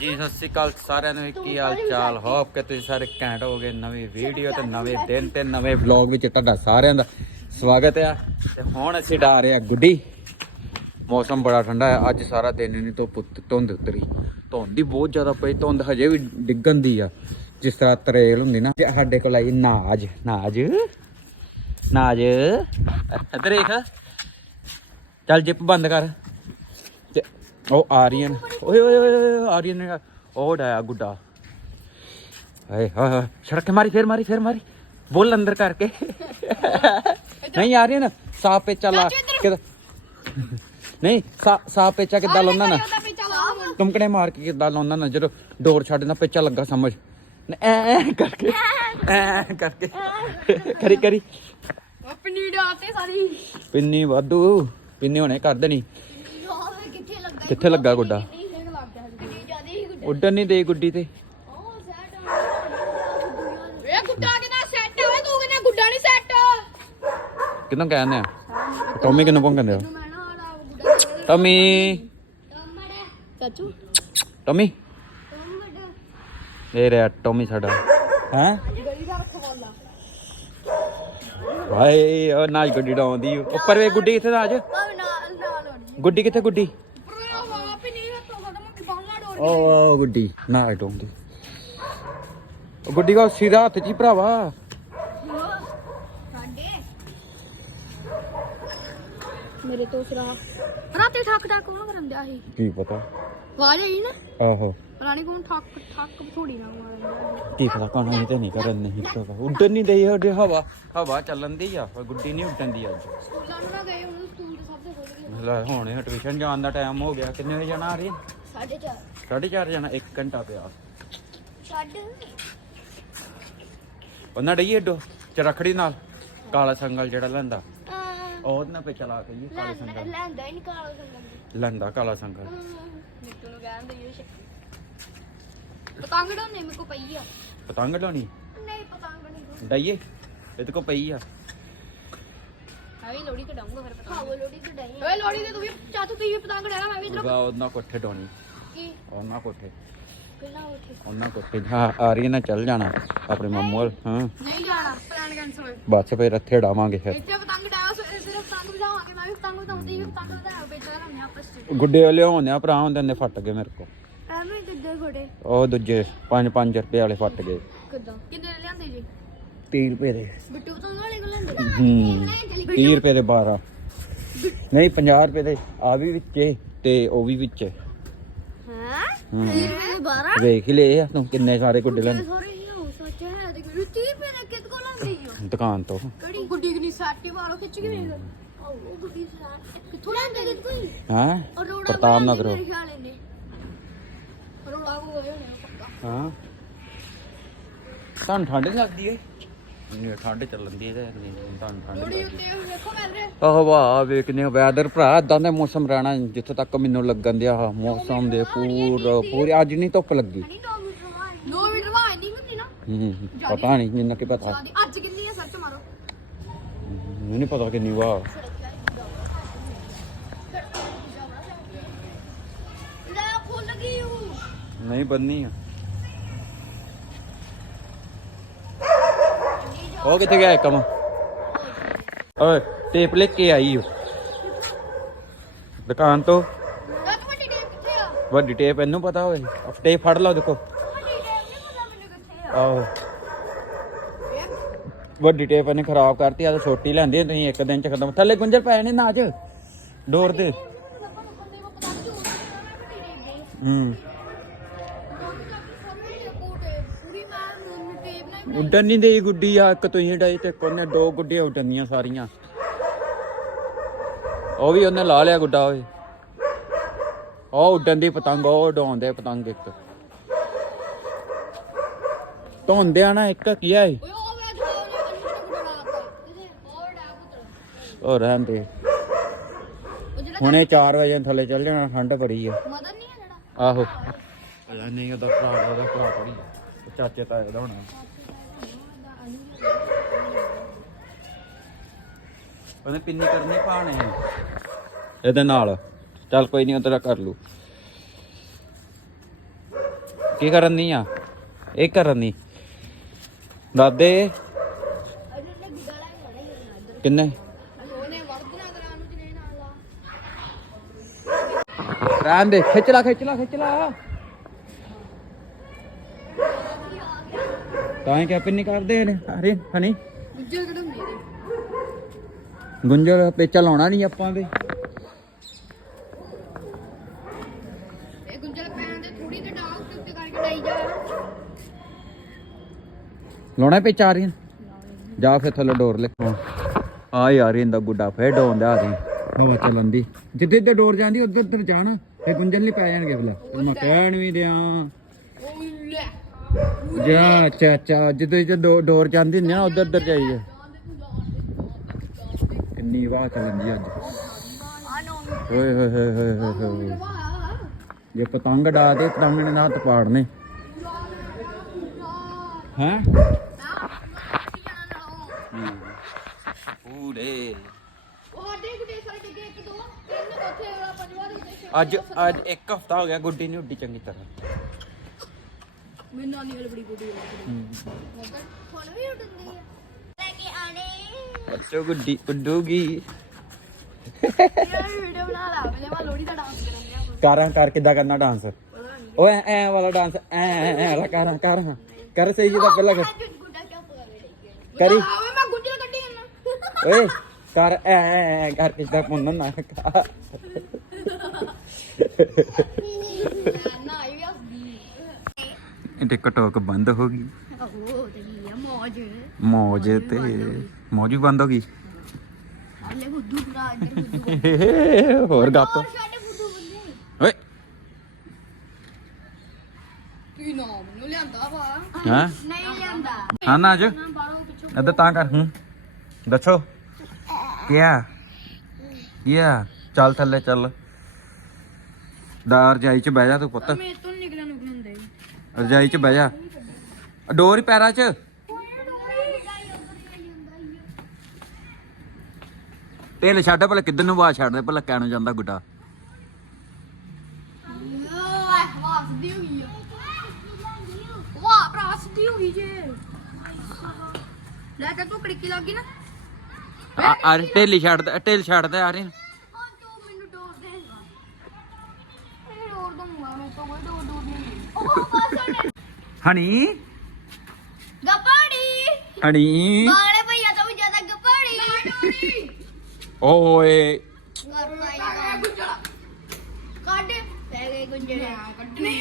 ਜੀ, ਸਤਿ ਸ਼੍ਰੀ ਅਕਾਲ ਸਾਰਿਆਂ ਨੂੰ। ਕੀ ਹਾਲ ਚਾਲ? ਹੋਪ ਕਿ ਤੁਸੀਂ ਸਾਰੇ ਘੈਂਟ ਹੋਗੇ ਨਵੀਂ ਵੀਡੀਓ ਤੇ ਨਵੇਂ ਦਿਨ ਤੇ ਨਵੇਂ ਵਲੌਗ ਵਿੱਚ ਤੁਹਾਡਾ ਸਾਰਿਆਂ ਦਾ ਸਵਾਗਤ ਆ। ਤੇ ਹੁਣ ਅਸੀਂ ਡਾ ਰਹੇ ਆ ਗੁੱਡੀ। ਮੌਸਮ ਬੜਾ ਠੰਡਾ ਹੈ ਅੱਜ ਸਾਰਾ ਦਿਨ ਨਹੀਂ ਤੋਂ ਧੁੰਦ ਉਤਰੀ। ਧੁੰਦ ਦੀ ਬਹੁਤ ਜ਼ਿਆਦਾ ਪਈ। ਧੁੰਦ ਹਜੇ ਵੀ ਡਿੱਗਣ ਦੀ ਆ। ਜਿਸ ਤਰ੍ਹਾਂ ਤਰੇਲ ਹੁੰਦੀ ਨਾ ਸਾਡੇ ਕੋਲ ਆਈ ਨਾਜ। ਨਾਜ। ਨਾਜ। ਇੱਧਰ ਦੇਖ। ਚੱਲ ਜਿੱਪ ਬੰਦ ਕਰ। ਉਹ ਆਰੀਅਨ। ਓਏ ਓਏ ਓਏ ਆਰੀਅਨ ਨੇ ਉਹ ਡਾਇਆ ਗੁੱਡਾ। ਹਾਏ ਹਾਏ ਸੜਕ ਮਾਰੀ ਫੇਰ ਮਾਰੀ ਫੇਰ ਮਾਰੀ। ਬੋਲ ਅੰਦਰ ਕਰਕੇ। ਨਹੀਂ ਆਰੀਅਨ ਸਾਫ਼ ਪੇਚਾ ਲਾ ਕਿਦਾਂ ਨਹੀਂ ਸਾਫ਼ ਪੇਚਾ ਕਿੱਦਾਂ ਲਾਉਂਦਾ ਨਾ? ਤੁਮਕਣੇ ਮਾਰ ਕੇ ਕਿੱਦਾਂ ਲਾਉਂਦਾ ਨਾ? ਜਦੋਂ ਡੋਰ ਛੱਡਣਾ ਪੇਚਾ ਲੱਗਾ ਸਮਝ। ਐ ਐ ਕਰਕੇ। ਐ ਕਰਕੇ। ਕਰੀ ਕਰੀ। ਆਪਣੀ ਡਾਤੇ ਸਾਰੀ। ਪਿੰਨੀ ਵਾਧੂ। ਪਿੰਨੀ ਹੁਣੇ ਕਰ ਦੇਣੀ। ਕਿੱਥੇ ਲੱਗਾ ਗੁੱਡਾ? ਉੱਡਣ ਨਹੀਂ ਦੇ ਗੁੱਡੀ ਤੇ। ਉਹ ਸੈੱਟ ਏ ਗੁੱਡਾ ਕਿਨਾ ਸੈੱਟ ਆ ਤੂੰ ਕਿਨਾ ਗੁੱਡਾ ਨਹੀਂ ਸੈੱਟ ਕਿਦੋਂ ਕਹਿੰਦੇ ਆ? ਟੋਮੀ ਕਿਨੂੰ ਭੌਂਕਦੇ ਆ ਮੈਂ ਨਾ ਆੜਾ ਗੁੱਡਾ ਟੋਮੀ। ਟਮੜੇ ਚਾਚੂ। ਟੋਮੀ। ਟਮੜੇ ਇਹ ਰਿਹਾ ਟੋਮੀ ਸਾਡਾ। ਹੈ? ਗਲੀ ਦਾ ਰਖਵਾਲਾ ਭਾਈ ਉਹ ਨਾਜ ਗੁੱਡੀ ਡਾਉਂਦੀ। ਉੱਪਰ ਵੇ ਗੁੱਡੀ ਕਿੱਥੇ ਨਾਜ ਆ ਨਾਲ ਨਾਲ ਹੋਣੀ ਗੁੱਡੀ ਕਿੱਥੇ ਗੁੱਡੀ ਪਰ ਆਪ ਹੀ ਨਹੀਂ ਹੱਥੋਂ ਖਤਮ ਕਿ ਬਾਹਲਾ ਡੋਰ ਓ ਗੁੱਡੀ ਨਾਜ ਡਾਉਂਦੀ ਉਹ ਗੁੱਡੀ ਕੋ ਸਿੱਧਾ ਹੱਥ 'ਚ ਹੀ ਭਰਾਵਾ। ਸਾਡੇ ਮੇਰੇ ਤੋਂ ਸਿਰਾ। ਰਾਤੇ ਠੱਕ ਠੱਕ ਕੌਣ ਕਰਨ ਦਿਆ ਸੀ? ਕੀ ਪਤਾ? ਆਵਾਜ਼ ਆਈ ਨਾ? ਆਹੋ। ਰਾਣੀ ਕੌਣ ਠੱਕ ਠੱਕ ਥੋੜੀ ਨਾ ਮਾਰਨ ਕੀ ਪਤਾ ਕੌਣ ਨਹੀਂ ਤੇ ਨਹੀਂ ਕਰਨ ਨਹੀਂ ਪਤਾ। ਉੱਡਣ ਨਹੀਂ ਦੇਈ ਉਹਦੇ ਹਵਾ। ਹਵਾ ਚੱਲਣ ਦੀ ਆ ਪਰ ਗੁੱਡੀ ਨਹੀਂ ਉੱਡਣ ਦੀ ਅੱਜ। ਸਕੂਲਾਂ ਨੂੰ ਨਾ ਗਏ ਹੁਣ ਸਕੂਲ ਦੇ ਸਭ ਤੋਂ ਖੁੱਲ ਗਏ। ਲੈ ਹੁਣ ਟਿਊਸ਼ਨ ਜਾਣ ਦਾ ਟਾਈਮ ਹੋ ਗਿਆ। ਕਿੰਨੇ ਵਜੇ ਜਾਣਾ ਆ ਰਹੀ ਸਾਢੇ ਚਾਰ। ਸਾਢੇ ਚਾਰ ਜਾਣਾ 1 ਘੰਟਾ ਪਿਆ। ਛੱਡ। ਉਹਨਾਂ ਡਈ ਏਡੋ ਚਰਖੜੀ ਨਾਲ? ਕਾਲਾ ਸੰਗਲ ਜਿਹੜਾ ਲੈਂਦਾ। ਉਹ ਉਹਦੇ ਨਾਲ ਪੇ ਚਲਾ ਕੇ ਜੀ ਕਾਲਾ ਸੰਗਲ। ਲੈਂਦਾ ਹੀ ਨਿਕਾਲ ਸਕਦਾ ਲੈਂਦਾ ਕਾਲਾ ਸੰਗਲ। ਨਿੱਕੂ ਨੂੰ ਕਹਿੰਦੇ ਇਹ ਸ਼ੱਕੀ। ਪਤੰਗ ਡੋਨੇ ਮੇਰੇ ਕੋ ਪਈ ਆ। ਪਤੰਗ ਡਾਉਣੀ ਨਹੀਂ ਪਤੰਗ ਨਹੀਂ ਡਈਏ? ਇਹਦੇ ਕੋ ਪਈ ਆ। ਮੈਂ ਵੀ ਲੋੜੀ ਫਿਰ ਪਤੰਗ। ਹਾਂ ਲੋੜੀ ਤੇ ਡਾਈ ਓਏ ਲੋੜੀ ਤੇ ਤੂੰ ਵੀ ਚਾਤੂ ਤੂੰ ਵੀ ਪਤੰਗ ਡਾਣਾ ਮੈਂ ਵੀ ਇਧਰ ਉਹਦਾ ਉਹਨਾਂ ਕੋਠੇ ਡਾਉਣੀ। ਕੀ? ਉਹਨਾਂ ਕੋਠੇ। ਕਿੰਨਾ ਉੱਠੇ ਉਹਨਾਂ ਕੋਠੇ ਹਾਂ ਆ ਰਹੀ ਨਾ ਚੱਲ ਜਾਣਾ ਆਪਣੇ ਮਾਮੂ ਵੱਲ ਹਾਂ। ਨਹੀਂ ਜਾਣਾ ਪਲਾਨ ਕੈਂਸਲ ਹੋਇਆ ਬਸ ਫੇਰ ਇੱਥੇ ਡਾਵਾਂਗੇ ਫਿਰ। ਇੱਥੇ ਪਤੰਗ ਡਾਇਆ ਸਵੇਰੇ ਸਵੇਰੇ ਪਤੰਗ ਵਜਾਵਾਂਗੇ ਮੈਂ ਵੀ ਪਤੰਗ ਵਜਾਉਂਦੀ ਵੀ ਪਤੰਗ ਵਜਾਇਆ ਬੇਟਾ ਰਹਿੰਦੇ ਆਪਸ ਚ। ਗੁੱਡੇ ਲਿਆਉਂਦੇ ਆ ਭਰਾ ਹੁੰਦੇ ਨੇ ਫਟ ਗਏ ਮੇਰੇ ਕੋ ਐਵੇਂ ਕਿੱਦੇ ਖੜੇ ਉਹ ਦੂਜੇ 5-5 ਰੁਪਏ ਵਾਲੇ ਫਟ ਗਏ। ਕਿੱਦਾਂ? ਕਿੰਨੇ ਲਿਆਂਦੇ? 30 ਰੁਪਏ ਦੇ। ਬਿੱਟੂ ਪਤੰਗ ਵਾਲੇ ਕੋਲ ਲੈਂਦੇ। ਹੂੰ 30 ਰੁਪਏ ਦੇ 12 ਨਹੀਂ 50 ਰੁਪਏ ਦੇ ਆ ਵੀ ਵਿੱਚੇ ਤੇ ਉਹ ਵੀ ਵਿੱਚ। ਹਾਂ? ਹੂੰ। 30 ਰੁਪਏ ਦੇ 12 ਵੇਖ ਹੀ ਲਏ ਤੂੰ ਕਿੰਨੇ ਸਾਰੇ ਗੁੱਡੇ ਲੈਣ ਸੋਰੀ ਹੀ ਹੋ ਸੱਚ ਹੈ ਤੇ 30 ਰੁਪਏ ਦੇ ਕਿਦ ਕੋਲ ਲੈਂਦੇ ਹੋ ਦੁਕਾਨ ਤੋਂ। ਗੁੱਡੀ ਕਿੰਨੀ ਸਾਟੀ ਮਾਰੋ ਖਿੱਚ ਕੇ ਵੇਖ ਉਹ ਗੁੱਡੀ ਸਾਟ ਕਿੱਥੋਂ ਲੈਂਦੇ ਕੋਈ ਹਾਂ? ਪ੍ਰਤਾਪ ਨਗਰ ਕੋ ਪੱਕਾ। ਹਾਂ? ਤੁਹਾਨੂੰ ਠੰਡ ਲੱਗਦੀ ਏ ਨਹੀਂ ਠੰਡ ਚੱਲਣ ਦੀ ਤੇ ਨਹੀਂ ਤੁਹਾਨੂੰ ਠੰਡ ਨੀ ਲੋੜੀ ਲੱਗਦੀ ਉੱਤੇ ਵੇਖੋ ਮਿਲ ਰਹੇ ਆਹ ਵਾਹ ਵੇਖਨੇ ਵੈਦਰ ਭਰਾ ਇਦਾਂ ਦਾ ਮੌਸਮ ਰਹਿਣਾ ਜਿੱਥੇ ਤੱਕ ਮੈਨੂੰ ਲੱਗਣ ਦਿਆ ਆਹ ਮੌਸਮ ਦੇ ਪੂਰਾ ਪੂਰੀ ਅੱਜ ਨਹੀਂ ਧੁੱਪ ਲੱਗੀ। ਨਹੀਂ 2 ਮੀਟਰ ਵਾਹ 9 ਮੀਟਰ ਵਾਹ ਨਹੀਂ ਹੁੰਦੀ ਨਾ। ਹੂੰ ਪਤਾ ਨਹੀਂ ਜਿੰਨਾ ਕਿ ਪਤਾ। ਅੱਜ ਕਿੰਨੀ ਆ ਸਰਚ ਮਾਰੋ। ਮੈਨੂੰ ਨਹੀਂ ਪਤਾ ਕਿੰਨੀ ਵਾਹ ਲੈ ਫੁੱਲ ਗਈ ਉਹ ਨਹੀਂ ਬੰਨੀ ਆ। ਉਹ ਕਿੱਥੇ ਗਿਆ ਕਮ ਓਏ ਟੇਪ ਲੈ ਕੇ ਆਈ ਓ ਦੁਕਾਨ ਤੋਂ ਵੱਡੀ ਟੇਪ ਇਹਨੂੰ ਪਤਾ ਹੋਵੇ ਟੇਪ ਫੜ ਲਓ ਦੇਖੋ ਵੱਡੀ ਟੇਪ ਆਹੋ ਵੱਡੀ ਟੇਪ ਇਹਨੇ ਖਰਾਬ ਕਰਤੀ ਆ ਤਾਂ ਛੋਟੀ ਲੈਂਦੀ ਤੁਸੀਂ ਇੱਕ ਦਿਨ ਚ ਖਤਮ ਥੱਲੇ ਗੁੰਜਰ ਪਏ ਨੇ ਨਾਚ ਡੋਰ ਦੇ ਹੂੰ ਉੱਡਣ ਨਹੀਂ ਦੇਈ ਗੁੱਡੀ ਆ ਇੱਕ ਤੁਸੀਂ ਡਾਈ ਤੇ ਕੋਨੇ ਦੋ ਗੁੱਡੀਆਂ ਉੱਡਣੀਆਂ ਸਾਰੀਆਂ। ਉਹ ਵੀ ਉਹਨੇ ਲਾ ਲਿਆ ਗੁੱਡਾ ਓਏ। ਉਹ ਉੱਡਣ ਦੀ ਪਤੰਗ ਉਹ ਉਡਾਉਂਦੇ ਪਤੰਗ ਇੱਕ। ਧੋਂਦੇ ਆ ਨਾ ਇੱਕ ਕੀ ਆ ਇਹ? ਉਹ ਰਹਿਣ ਦੇ। ਹੁਣੇ 4 ਵਜੇ ਥੱਲੇ ਚੱਲ ਜਾਣਾ ਠੰਡ ਬੜੀ ਆ। ਆਹੋ। ਅਲਾ ਨਹੀਂ ਉਹਦਾ ਭਰਾ ਉਹਦਾ ਭਰਾ ਥੋੜੀ ਚਾਚੇ ਤਾਏ ਦਾ ਹੋਣਾ। ਉਹਨੇ ਪਿੰਨੀ ਕਰਨੀ ਪਾਣੇ ਇਹਦੇ ਨਾਲ। ਚੱਲ ਕੋਈ ਨਹੀਂ ਉਧਰ ਕਰ ਲੂ ਕੀ ਕਰਨ ਨਹੀਂ ਆ? ਇਹ ਕਰਨ ਨਹੀਂ ਦਾਦੇ। ਕਿੰਨੇ? ਰਹਿਣ ਦੇ ਖਿੱਚ ਲਾ ਖਿੱਚ ਲਾ ਖਿੱਚ ਲਾ। ਤਾਂ ਹੀ ਕਿਆ ਪਿੰਨੀ ਕਰਦੇ ਨੇ। ਅਰੇ ਹਣੀ ਕਢਮ ਮੇਰੇ ਗੁੰਜਰ ਪੇਚਾ ਲਾਉਣਾ ਨਹੀਂ ਆਪਾਂ ਦੇ ਇਹ ਗੁੱਜਰ ਪੈਣ ਦੇ ਥੋੜੀ ਤੇ ਕਰਕੇ ਡਾਈ ਜਾ। ਲਾਉਣਾ ਪੇਚਾ ਆ ਰਹੀ ਜਾ ਫਿਰ ਥੱਲੇ ਡੋਰ ਲੈ। ਆ ਯਾਰ ਇਹਦਾ ਗੁੱਡਾ ਫੇਰ ਡੋਂਦਾ ਆ ਰਹੀ ਹਵਾ ਚੱਲਣ ਦੀ। ਜਿੱਦੇ ਤੇ ਡੋਰ ਜਾਂਦੀ ਉਧਰ ਉਧਰ ਜਾਣਾ। ਫੇ ਗੁੰਜਨ ਲਈ ਪੈ ਜਾਣਗੇ ਬਲਾ ਮੈਂ ਕਹਿਣ ਵੀ ਦਿਆਂ। ਜਾ ਚਾਚਾ ਜਿੱਦੋਂ ਜਿੱਦੋਂ ਡੋਰ ਜਾਂਦੀ ਹੁੰਦੀ ਨਾ ਉਧਰ ਉਧਰ ਜਾਈਏ ਕਿੰਨੀ ਵਾਹ ਚੱਲਦੀ ਅੱਜ। ਓਏ ਹੋਏ ਹੋਏ ਹੋਏ ਹੋਏ ਹੋਏ ਜੇ ਪਤੰਗ ਡਾ ਦੇ ਪਤੰਗ ਨੇ ਨਾ ਹੱਥ ਪਾੜਨੇ। ਹੈ? ਪੂਰੇ। ਉਹ ਸਾਡੇ ਗੁੱਡੇ ਸਾਰੇ ਡਿੱਗੇ ਇੱਕ ਦੋ ਤਿੰਨ ਉੱਥੇ ਵਾਲਾ ਪੰਜਵਾਂ ਦੇ ਉੱਤੇ ਅੱਜ ਅੱਜ ਇੱਕ ਹਫਤਾ ਹੋ ਗਿਆ ਗੁੱਡੀ ਨਹੀਂ ਉੱਡੀ ਚੰਗੀ ਤਰ੍ਹਾਂ। ਮੇਰੇ ਨਾਨੀ ਵਾਲੀ ਬੜੀ ਗੁੱਡੀ ਲੱਗਦੀ ਹੁਣ ਵੀ ਉੱਡਦੀ ਆ। ਪਰਸੋਂ ਗੁੱਡੀ ਉੱਡੂਗੀ ਯਾਰ ਵੀਡੀਓ ਬਣਾ ਲਾ ਪਹਿਲੇ ਮੈਂ ਲੋੜੀ ਦਾ ਡਾਂਸ ਕਰਨ ਦਿਆ ਕਾਰਾਂ ਕਰ ਕਿੱਦਾਂ ਕਰਨਾ ਡਾਂਸ ਓਏ ਐ ਵਾਲਾ ਡਾਂਸ ਐ ਐ ਐ ਵਾਲਾ ਕਾਰਾਂ ਕਾਰਾਂ। ਕਰ ਸਹੀ ਜਿਹਦਾ ਪਹਿਲਾਂ ਕਰ। ਗੁੱਡਾ ਕਿਉਂ ਕਰੀ। ਆਵੇ ਮੈਂ ਗੁੱਜਰ ਕੱਢੀ ਜਾਂਦਾ ਓਏ ਕਰ ਐ ਐ ਕਰ ਕਿੱਦਾਂ ਪੁੰਨਣ ਨਾ ਕਰ। ਇਹ ਟਿਕਟੋਕ ਬੰਦ ਹੋ ਗਈ। ਮੌਜ ਤੇ ਮੌਜ ਵੀ ਬੰਦ ਹੋ ਗਈ। ਭਰਾ ਇੱਧਰ ਹੋਰ ਗੱਪ। ਸਾਡੇ ਬੰਦੇ ਓਏ। ਕੀ ਨਾਮ? ਨੂੰ ਲਿਆਂਦਾ ਵਾ। ਹਾਂ? ਨਹੀਂ ਲਿਆਂਦਾ। ਹਾਂ ਨਾ ਅੱਜ। ਇੱਧਰ ਤਾਂ ਕਰ ਹੂੰ। ਦੱਸੋ। ਕਿਆ? ਕਿਆ? ਚੱਲ ਥੱਲੇ ਚੱਲ। ਦਾ ਰਜਾਈ ਚ ਬਹਿ ਜਾ ਤੂੰ ਪੁੱਤ। ਮੇਰੇ ਤੋਂ ਨਿਕਲਣ ਨੂੰ ਹੁੰਦੇ ਰਜਾਈ ਚ ਬਹਿ ਜਾ। ਡੋਰ ਹੀ ਪੈਰਾਂ ਚ। ਤੇਲ ਛੱਡ ਭਲਾ ਕਿੱਧਰ ਨੂੰ ਆਵਾਜ਼ ਛੱਡਦੇ ਭਲਾ ਨੂੰ ਜਾਂਦਾ ਗੁੱਡਾ। ਵਾਹ ਸਿੱਧੀ ਹੋ ਗਈ ਵਾਹ ਭਰਾ ਸਿੱਧੀ ਹੋ ਗਈ ਜੇ ਲੈ ਕੇ ਤੂੰ ਕੜਕੀ ਲੱਗ ਗਈ ਨਾ ਆ ਆ ਢੇਲੀ ਛੱਡ ਦੇ ਢੇਲ ਛੱਡ ਦੇ ਆ ਰਹੀ। ਹਾਂ ਤੂੰ ਮੈਨੂੰ ਡੋਰ ਦੇਗਾ ਇਹ ਡੋਰ ਦੂੰਗਾ ਮੈਂ ਤਾਂ ਕੋਈ ਡੋਰ ਡੋਰ ਨਹੀਂ ਉਹ ਬਸ ਹਣੀ? ਗੱਪਾੜੀ। ਹਣੀ? ਬਾਲੇ ਭਈਆ ਤੋਂ ਵੀ ਜ਼ਿਆਦਾ ਗੱਪਾੜੀ। ਓਏ ਕੱਢ ਪੈ ਗਏ ਗੁੰਜੜੇ ਕੱਢਣੇ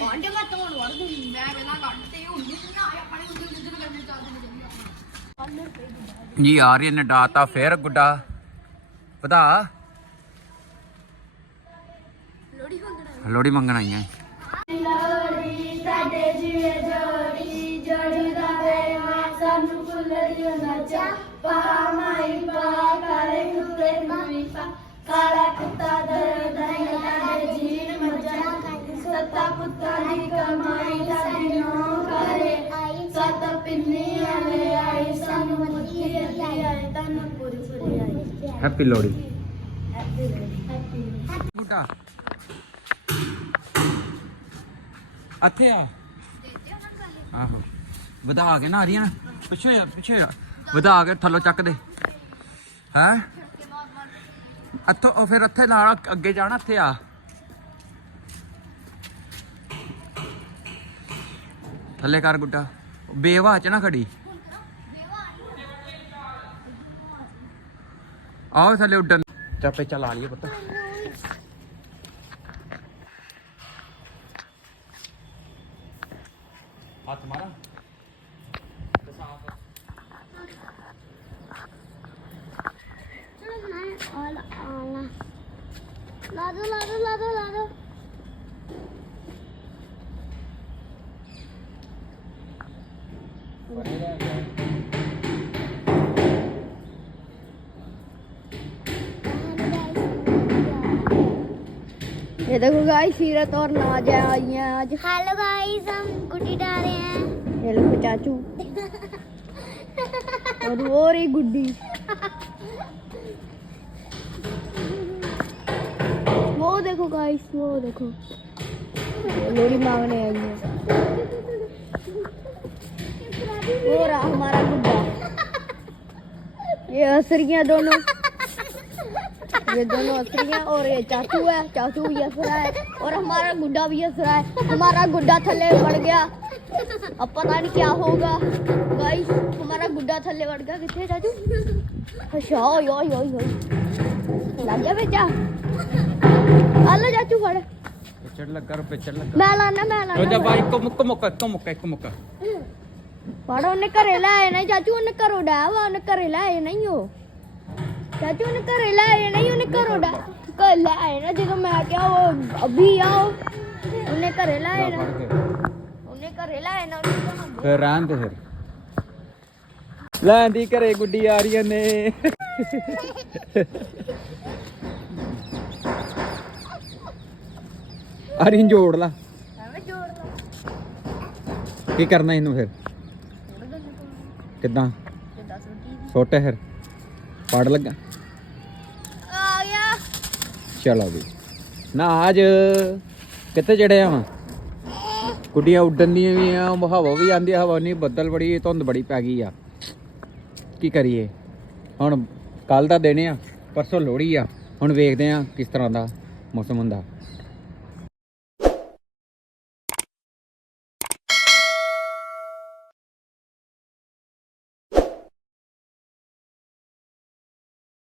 ਕੱਢ ਮੈਂ ਤੋੜ ਵੜ ਦੂੰ ਮੈਂ ਪਹਿਲਾਂ ਕੱਢ ਤੇ ਹੁਣ ਨਹੀਂ ਨਾ ਆਪਾਂ ਨੇ ਗੁੰਜੜੇ ਗੁੰਜੜੇ ਕਰਨੇ ਚੱਲਦੇ ਨੇ ਜੀ ਆ ਰਹੀ ਨੇ ਡਾਤਾ ਫੇਰ ਗੁੱਡਾ। ਵਧਾ। ਲੋੜੀ ਮੰਗਣਾ ਲੋੜੀ ਮੰਗਣ ਆਈਆਂ। ਲੋੜੀ ਸਾਡੇ ਜਿਵੇਂ ਜੋੜੀ ਜੋੜੀ ਦਾ ਵੇਵਾ ਸਾਨੂੰ ਫੁੱਲੜੀ ਨਚਾ ਪਾ ਪੁੱਤਾਂ ਦੀ ਕਮਾਈ ਸਾਡੀ ਨੋ ਕਰੇ। ਸੱਤ ਪਿੰਨੀ ਆਲੇ ਆਈ ਸਾਨੂੰ ਮੁੱਠੀ ਅੱਲੀ ਆਏ ਤਨ ਪੂਰੀ ਪੂਰੀ ਆਈ ਹੈਪੀ ਲੋੜੀ ਹੈਪੀ ਹੈਪੀ ਗੁੱਡਾ ਇੱਥੇ ਆ। ਆਹੋ। ਵਧਾ ਕੇ ਨਾ ਆ ਰਹੀਆਂ ਪਿੱਛੇ ਆ ਪਿੱਛੇ ਆ। ਵਧਾ ਕੇ ਥੱਲੋਂ ਚੱਕ ਦੇ। ਹੈ? ਉਹ ਫਿਰ ਇੱਥੇ ਨਾਲ ਅੱਗੇ ਜਾਣਾ ਇੱਥੇ ਆ। ਥੱਲੇ ਕਰ ਗੁੱਡਾ। ਬੇਵਾ ਚ ਨਾ ਖੜੀ। ਆਓ ਥੱਲੇ ਉੱਡਣ। ਚਾਪੇ ਚਲਾ ਲਈਏ ਪੁੱਤ ਹੱਥ ਮਾਰਾ ਲਾ ਦੋ ਲਾ ਦੋ ਲਾ ਦੋ ਲਾ ਦੋ ये देखो गाइस सीरत और नाजा आई हैं आज हेलो गाइस हम गुड्डी डाल रहे हैं ये देखो चाचू और वो रही गुड्डी वो देखो गाइस वो देखो लोहड़ी मांगने आई है वो रहा हमारा गुड्डा ये असरियां दोनों ये दोनों असरियां और ये चाचू है चाचू भी असरा है और हमारा गुड्डा भी असरा है हमारा गुड्डा थल्ले बढ़ गया अब पता नहीं क्या होगा गाइस हमारा गुड्डा थल्ले बढ़ गया कितने चाचू अच्छा ओए ओए ओए ओए लग गया बेटा आलो चाचू फड़ ਪਿੱਛੜ ਲੱਗਾ ਰੋ ਪਿੱਛੜ ਲੱਗਾ मैं लाना मैं ਰੋ ਜਾ लाना ਬਾਈ ਇੱਕ ਮੁੱਕ ਮੁੱਕ ਇੱਕ ਮੁੱਕ ਇੱਕ ਮੁੱਕ ਫੜ ਉਹਨੇ ਘਰੇ ਲੈ ਆਏ ਨਹੀਂ ਚਾਚੂ ਉਹਨੇ ਘਰੋਂ ਡਾਇਆ ਵਾ ਉਹਨੇ ਘਰੇ ਲੈ ਆਏ ਨਹੀਂ ਉਹ ਚਾਚੂ ਉਹਨੇ ਘਰੇ ਲੈ ਆਏ ਨਹੀਂ ਉਹਨੇ ਘਰੋਂ ਡਾ ਘਰ ਲੈ ਆਏ ਨਾ ਜਦੋਂ ਮੈਂ ਕਿਹਾ ਉਹ ਅਭੀ ਆਓ ਉਹਨੇ ਘਰੇ ਲੈ ਆਏ ਜਾ ਨਾ ਉਹਨੇ ਘਰੇ ਲੈ ਆਏ ਨਾ ਉਹਨੇ ਫਿਰ ਰਹਿਣ ਦੇ ਫਿਰ। ਲੈਂਦੀ ਘਰੇ ਗੁੱਡੀ ਆ ਰਹੀਆਂ ਨੇ। ਅਰੀਂ ਜੋੜ ਲਾ। ਐਵੇਂ ਜੋੜ ਲਾ। ਕੀ ਕਰਨਾ ਇਹਨੂੰ ਫਿਰ? ਕਿੱਦਾਂ? ਤੇ ਛੋਟੇ ਫਿਰ। ਪੜ ਲੱਗਾ। ਚਲੋ ਵੀ। ਨਾ ਅੱਜ ਕਿੱਥੇ ਚੜਿਆ ਵਾਂ? ਗੁੱਡੀਆਂ ਉੱਡਣ ਦੀਆਂ ਵੀ ਆ ਹਵਾ ਵੀ ਆਂਦੀ ਆ, ਹਵਾ ਨਹੀਂ ਬੱਦਲ ਬੜੀ ਧੁੰਦ ਬੜੀ ਪੈ ਗਈ ਆ। ਕੀ ਕਰੀਏ? ਹੁਣ ਕੱਲ ਦਾ ਦਿਨ ਆ ਪਰਸੋਂ ਲੋਹੜੀ ਆ। ਹੁਣ ਵੇਖਦੇ ਆ ਕਿਸ ਤਰ੍ਹਾਂ ਦਾ ਮੌਸਮ ਹੁੰਦਾ।